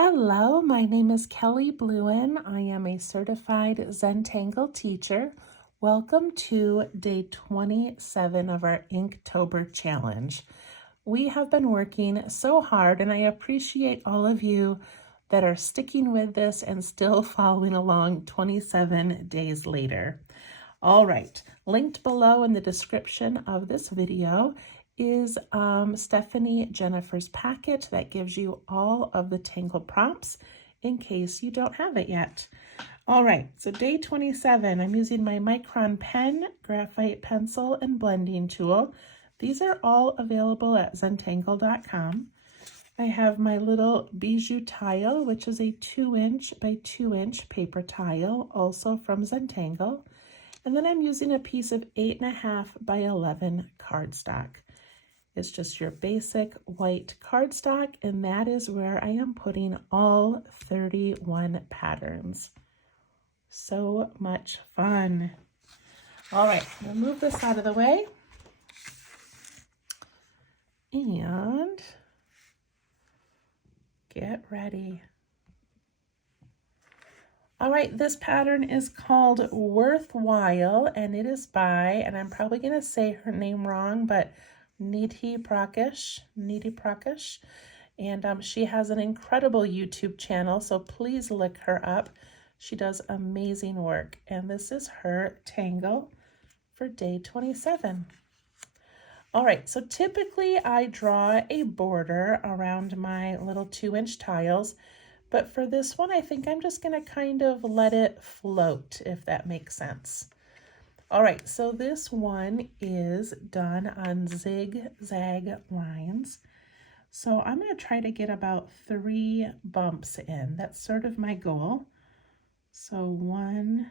Hello, my name is Kelly Bluen. I am a certified Zentangle teacher. Welcome to day 27 of our Inktober challenge. We have been working so hard, and I appreciate all of you that are sticking with this and still following along 27 days later. All right, linked below in the description of this video is Stephanie Jennifer's packet that gives you all of the Tangle prompts in case you don't have it yet. All right, so day 27, I'm using my Micron pen, graphite pencil, and blending tool. These are all available at zentangle.com. I have my little bijou tile, which is a 2-inch by 2-inch paper tile, also from Zentangle. And then I'm using a piece of 8.5 by 11 cardstock. It's just your basic white cardstock, and that is where I am putting all 31 patterns. So much fun. All right, I'm gonna move this out of the way. And get ready. All right, this pattern is called Worthwhile, and it is by, and I'm probably gonna say her name wrong, but Nidhi Prakash, and she has an incredible YouTube channel, so please look her up. She does amazing work, and this is her tangle for day 27. All right, so typically I draw a border around my little 2-inch tiles, but for this one, I think I'm just gonna kind of let it float, if that makes sense. All right, so this one is done on zigzag lines. So I'm gonna try to get about 3 bumps in. That's sort of my goal. So 1,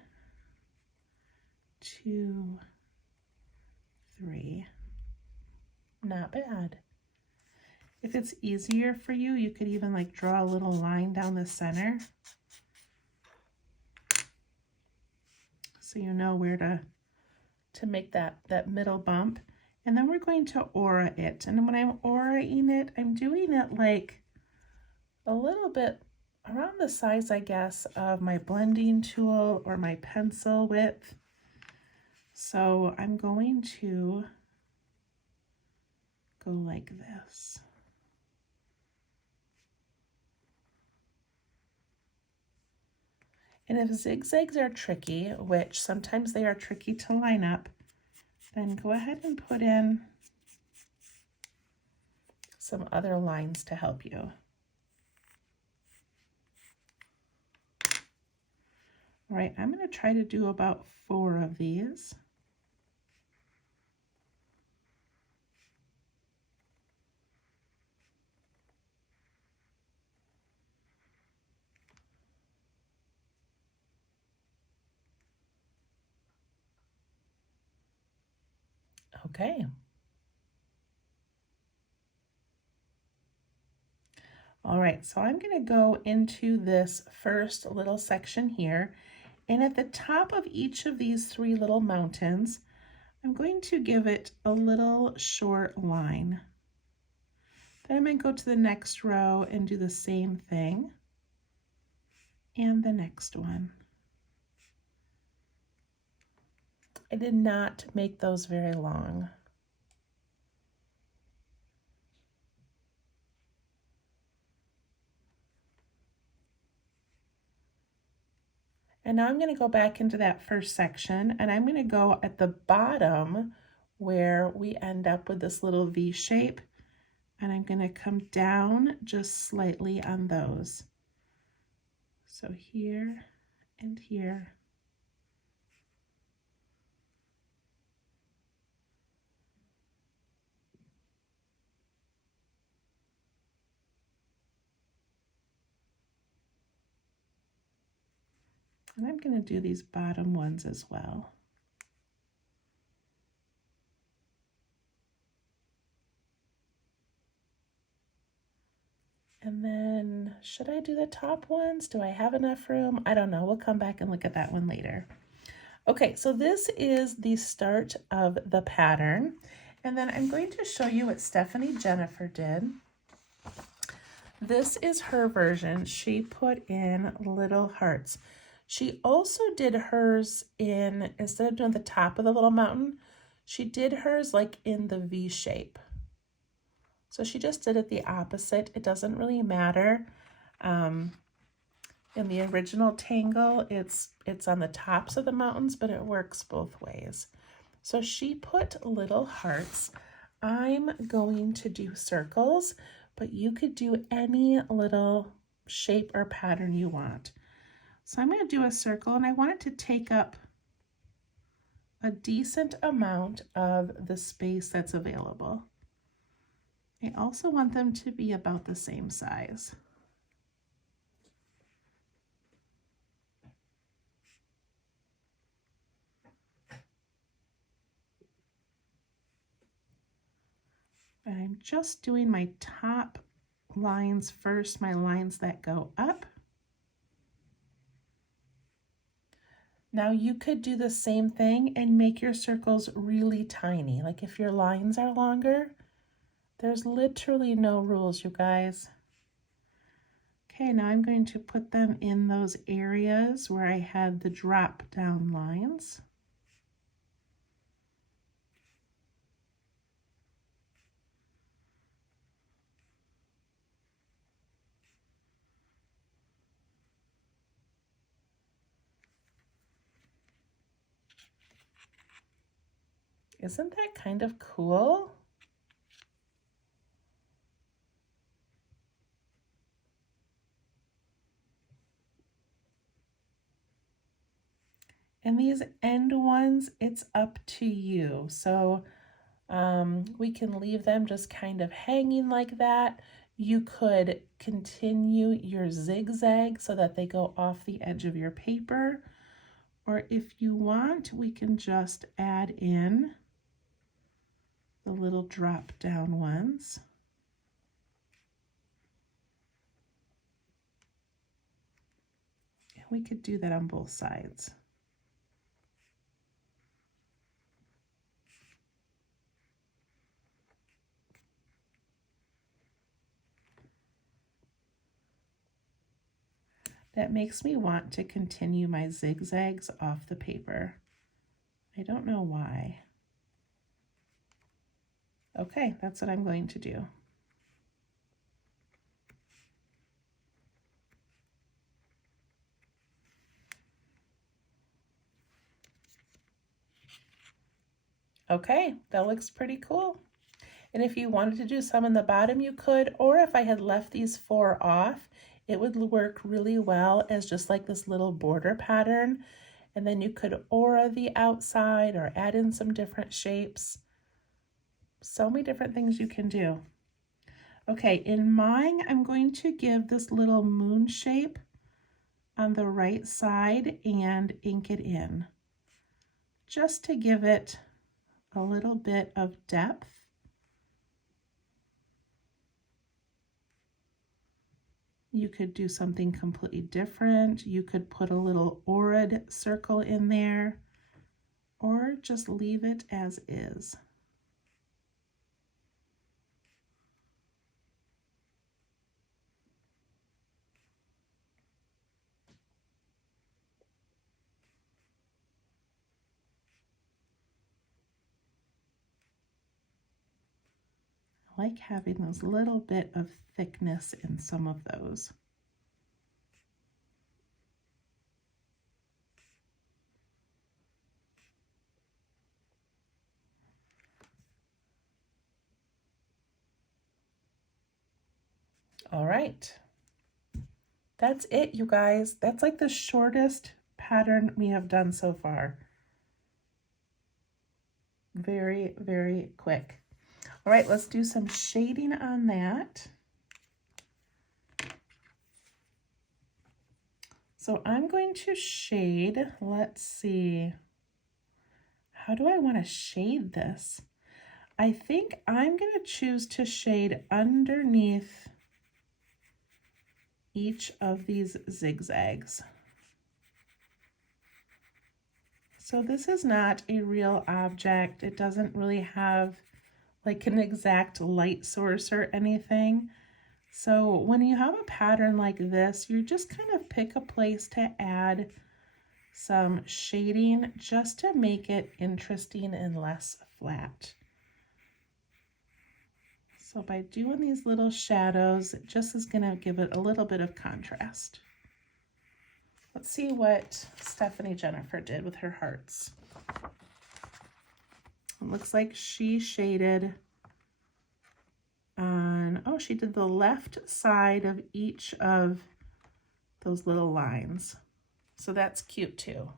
2, 3. Not bad. If it's easier for you, you could even like draw a little line down the center, so you know where to make that middle bump. And then we're going to aura it. And when I'm auraing it, I'm doing it like a little bit around the size, I guess, of my blending tool or my pencil width. So I'm going to go like this. And if zigzags are tricky, which sometimes they are tricky to line up, then go ahead and put in some other lines to help you. All right, I'm going to try to do about 4 of these. Okay. All right, so I'm going to go into this first little section here, and at the top of each of these 3 little mountains, I'm going to give it a little short line. Then I'm going to go to the next row and do the same thing, and the next one. I did not make those very long. And now I'm going to go back into that first section, and I'm going to go at the bottom where we end up with this little V shape, and I'm going to come down just slightly on those. So here and here. And I'm going to do these bottom ones as well. And then, should I do the top ones? Do I have enough room? I don't know. We'll come back and look at that one later. Okay, so this is the start of the pattern. And then I'm going to show you what Stephanie Jennifer did. This is her version. She put in little hearts. She also did hers in, instead of doing the top of the little mountain, she did hers like in the V shape. So she just did it the opposite. It doesn't really matter. In the original Tangle, it's on the tops of the mountains, but it works both ways. So she put little hearts. I'm going to do circles, but you could do any little shape or pattern you want. So I'm going to do a circle, and I want it to take up a decent amount of the space that's available. I also want them to be about the same size. And I'm just doing my top lines first, my lines that go up. Now you could do the same thing and make your circles really tiny. Like if your lines are longer, there's literally no rules, you guys. Okay, now I'm going to put them in those areas where I had the drop down lines. Isn't that kind of cool? And these end ones, it's up to you. So we can leave them just kind of hanging like that. You could continue your zigzag so that they go off the edge of your paper. Or if you want, we can just add in the little drop down ones. And we could do that on both sides. That makes me want to continue my zigzags off the paper. I don't know why. Okay, that's what I'm going to do. Okay, that looks pretty cool. And if you wanted to do some in the bottom, you could, or if I had left these 4 off, it would work really well as just like this little border pattern. And then you could aura the outside or add in some different shapes. So many different things you can do. Okay, in mine, I'm going to give this little moon shape on the right side and ink it in, just to give it a little bit of depth. You could do something completely different. You could put a little aura circle in there, or just leave it as is. I like having those little bit of thickness in some of those. All right, that's it, you guys. That's like the shortest pattern we have done so far. Very, very quick. All right, let's do some shading on that. So I'm going to shade, let's see, how do I want to shade this? I think I'm going to choose to shade underneath each of these zigzags. So this is not a real object. It doesn't really have like an exact light source or anything. So when you have a pattern like this, you just kind of pick a place to add some shading just to make it interesting and less flat. So by doing these little shadows, it just is going to give it a little bit of contrast. Let's see what Stephanie Jennifer did with her hearts. It looks like she shaded on, oh, she did the left side of each of those little lines. So that's cute too.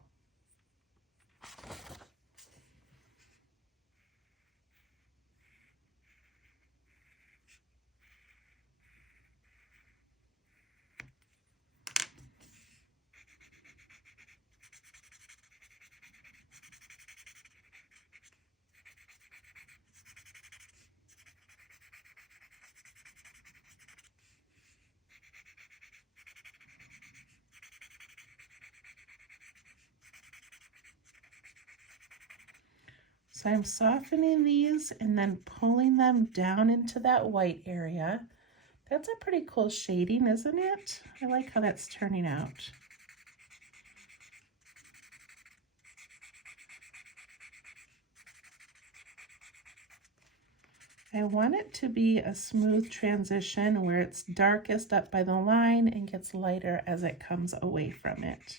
So I'm softening these and then pulling them down into that white area. That's a pretty cool shading, isn't it? I like how that's turning out. I want it to be a smooth transition where it's darkest up by the line and gets lighter as it comes away from it.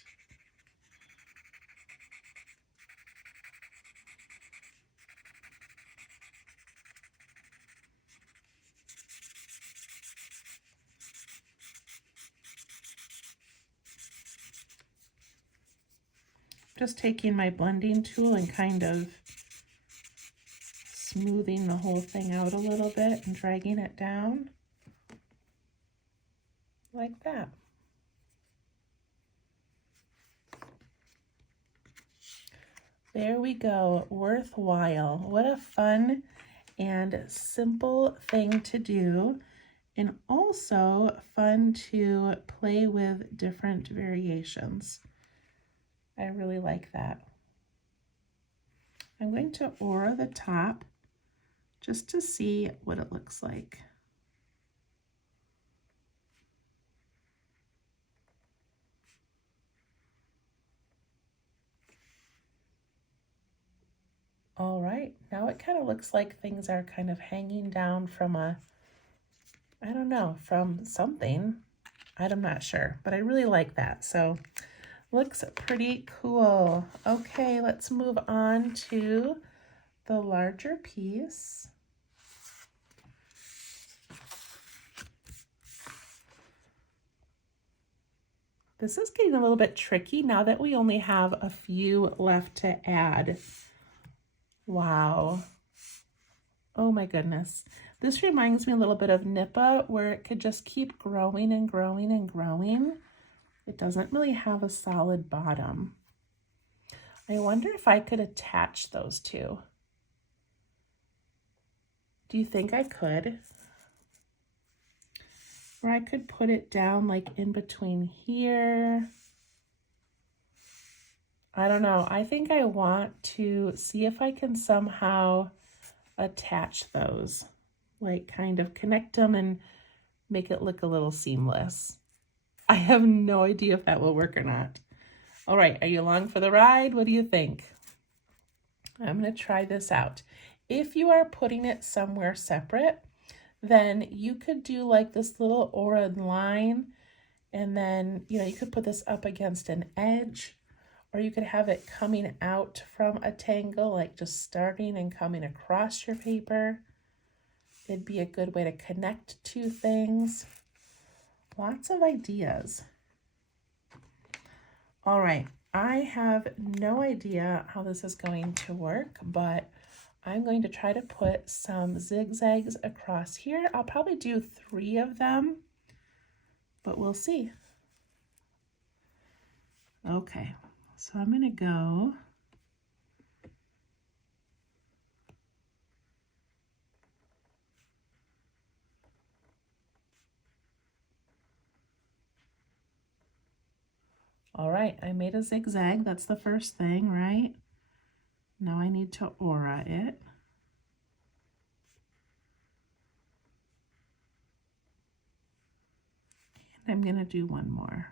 Just taking my blending tool and kind of smoothing the whole thing out a little bit and dragging it down like that. There we go, worthwhile. What a fun and simple thing to do, and also fun to play with different variations. I really like that. I'm going to aura the top just to see what it looks like. All right, now it kind of looks like things are kind of hanging down from a, I don't know, from something. I'm not sure, but I really like that. So looks pretty cool. Okay, let's move on to the larger piece. This is getting a little bit tricky now that we only have a few left to add. Wow. Oh my goodness. This reminds me a little bit of Nippa, where it could just keep growing and growing and growing. It doesn't really have a solid bottom. I wonder if I could attach those two. Do you think I could? Or I could put it down like in between here. I don't know. I think I want to see if I can somehow attach those, like kind of connect them and make it look a little seamless. I have no idea if that will work or not. All right, are you along for the ride? What do you think? I'm going to try this out. If you are putting it somewhere separate, then you could do like this little aura line, and then, you know, you could put this up against an edge, or you could have it coming out from a tangle, like just starting and coming across your paper. It'd be a good way to connect two things. Lots of ideas. All right, I have no idea how this is going to work, but I'm going to try to put some zigzags across here. I'll probably do 3 of them, but we'll see. Okay, so I'm going to go all right, I made a zigzag. That's the first thing, right? Now I need to aura it. I'm gonna do one more.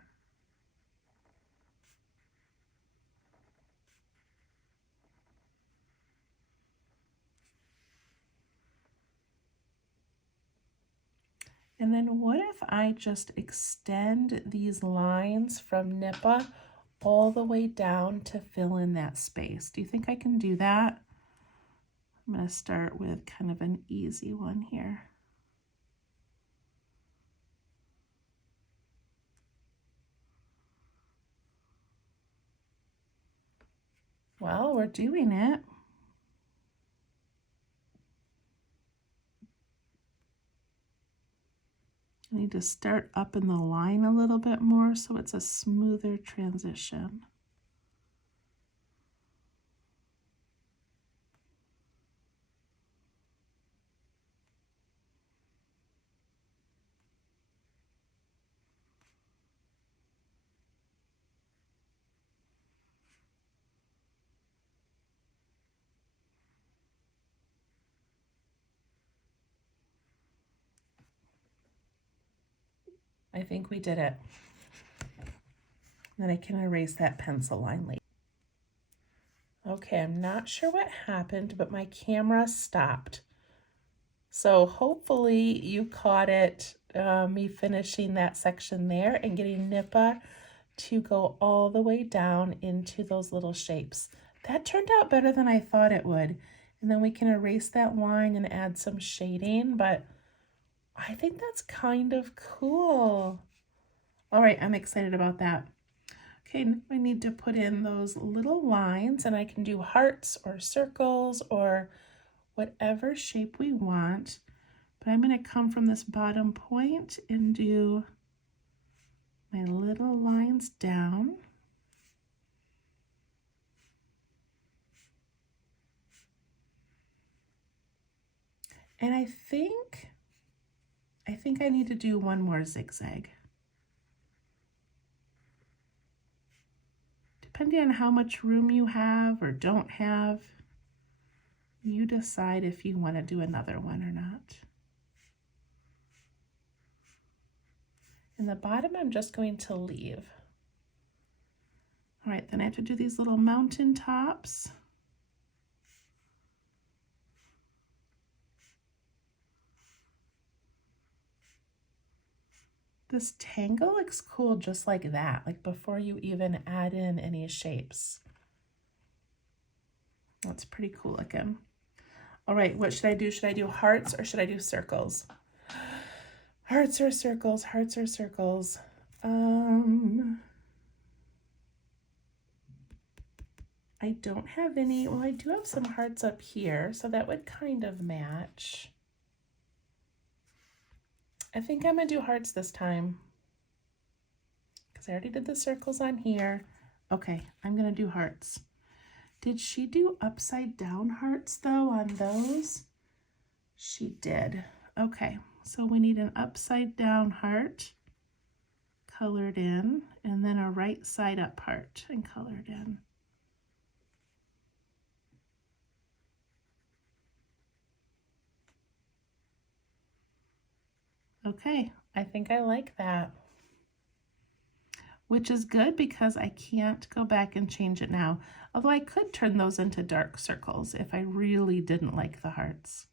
And then what if I just extend these lines from nippa all the way down to fill in that space? Do you think I can do that? I'm going to start with kind of an easy one here. Well, we're doing it. I need to start up in the line a little bit more so it's a smoother transition. I think we did it. Then I can erase that pencil line later. Okay, I'm not sure what happened, but my camera stopped. So hopefully you caught it, me finishing that section there and getting nippa to go all the way down into those little shapes. That turned out better than I thought it would. And then we can erase that line and add some shading, but I think that's kind of cool. All right, I'm excited about that. Okay, now I need to put in those little lines, and I can do hearts or circles or whatever shape we want. But I'm going to come from this bottom point and do my little lines down. And I think I need to do one more zigzag. Depending on how much room you have or don't have, you decide if you want to do another one or not. In the bottom, I'm just going to leave. All right, then I have to do these little mountain tops. This tangle looks cool just like that, like before you even add in any shapes. That's pretty cool looking. All right, what should I do? Should I do hearts or should I do circles? Hearts or circles, hearts or circles. I don't have any, well, I do have some hearts up here, so that would kind of match. I think I'm gonna do hearts this time because I already did the circles on here. Okay, I'm gonna do hearts. Did she do upside down hearts though on those? She did. Okay, so we need an upside down heart colored in, and then a right side up heart and colored in. Okay, I think I like that. Which is good because I can't go back and change it now. Although I could turn those into dark circles if I really didn't like the hearts.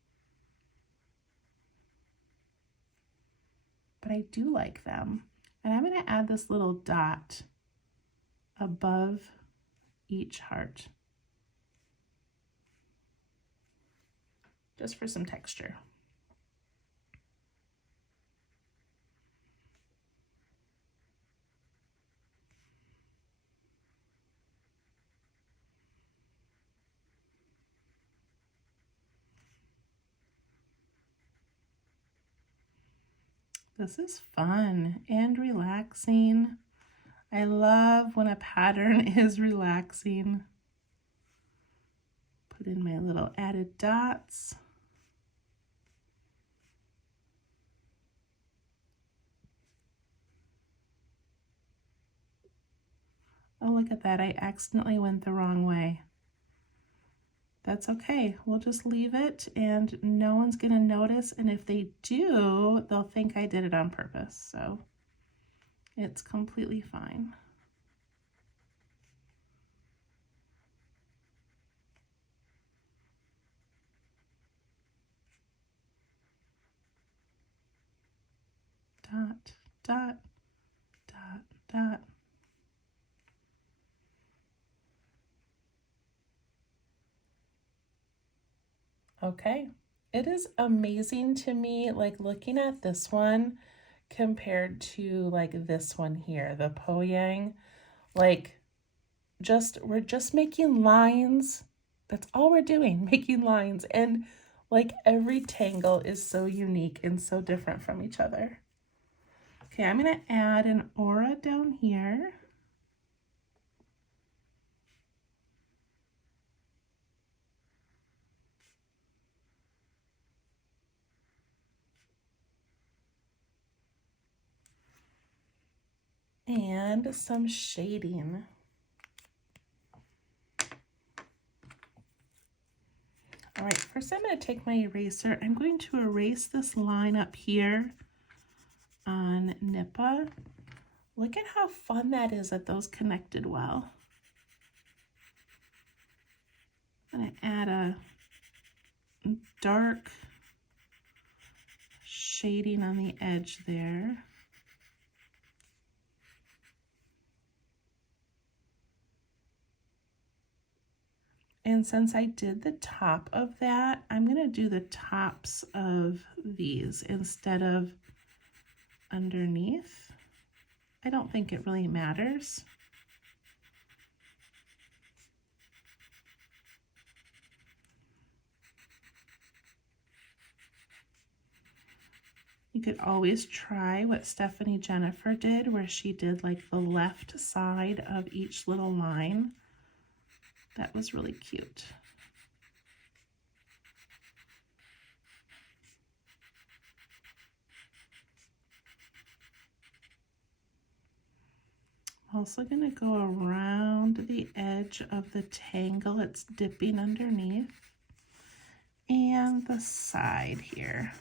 But I do like them. And I'm going to add this little dot above each heart, just for some texture. This is fun and relaxing. I love when a pattern is relaxing. Put in my little added dots. Oh, look at that. I accidentally went the wrong way. That's okay. We'll just leave it and no one's going to notice. And if they do, they'll think I did it on purpose. So It's completely fine. Dot, dot, dot, dot. Okay, it is amazing to me, like looking at this one compared to like this one here, the Po-Yang, like we're just making lines. That's all we're doing, making lines. And like every tangle is so unique and so different from each other. Okay, I'm gonna add an aura down here. And some shading. All right, first I'm going to take my eraser. I'm going to erase this line up here on Nippa. Look at how fun that is that those connected well. I'm going to add a dark shading on the edge there. And since I did the top of that, I'm going to do the tops of these instead of underneath. I don't think it really matters. You could always try what Stephanie Jennifer did, where she did like the left side of each little line. That was really cute. I'm also going to go around the edge of the tangle it's dipping underneath and the side here.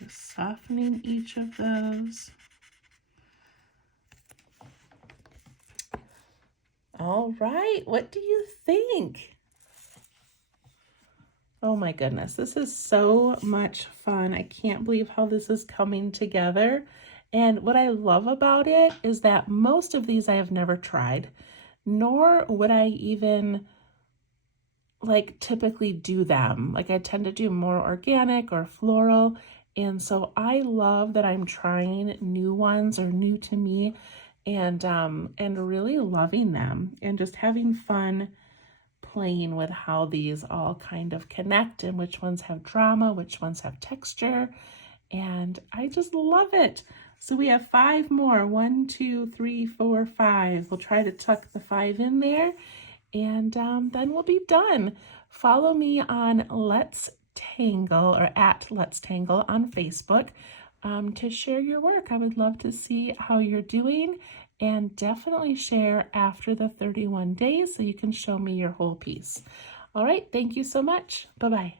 Just softening each of those. All right, what do you think? Oh my goodness, this is so much fun. I can't believe how this is coming together. And what I love about it is that most of these I have never tried, nor would I even like typically do them. Like I tend to do more organic or floral. And so I love that I'm trying new ones or new to me and really loving them and just having fun playing with how these all kind of connect and which ones have drama, which ones have texture. And I just love it. So we have 5 more. 1, 2, 3, 4, 5. We'll try to tuck the 5 in there. And then we'll be done. Follow me on Let's Tangle or at Let's Tangle on Facebook to share your work. I would love to see how you're doing, and definitely share after the 31 days so you can show me your whole piece. All right, thank you so much. Bye-bye.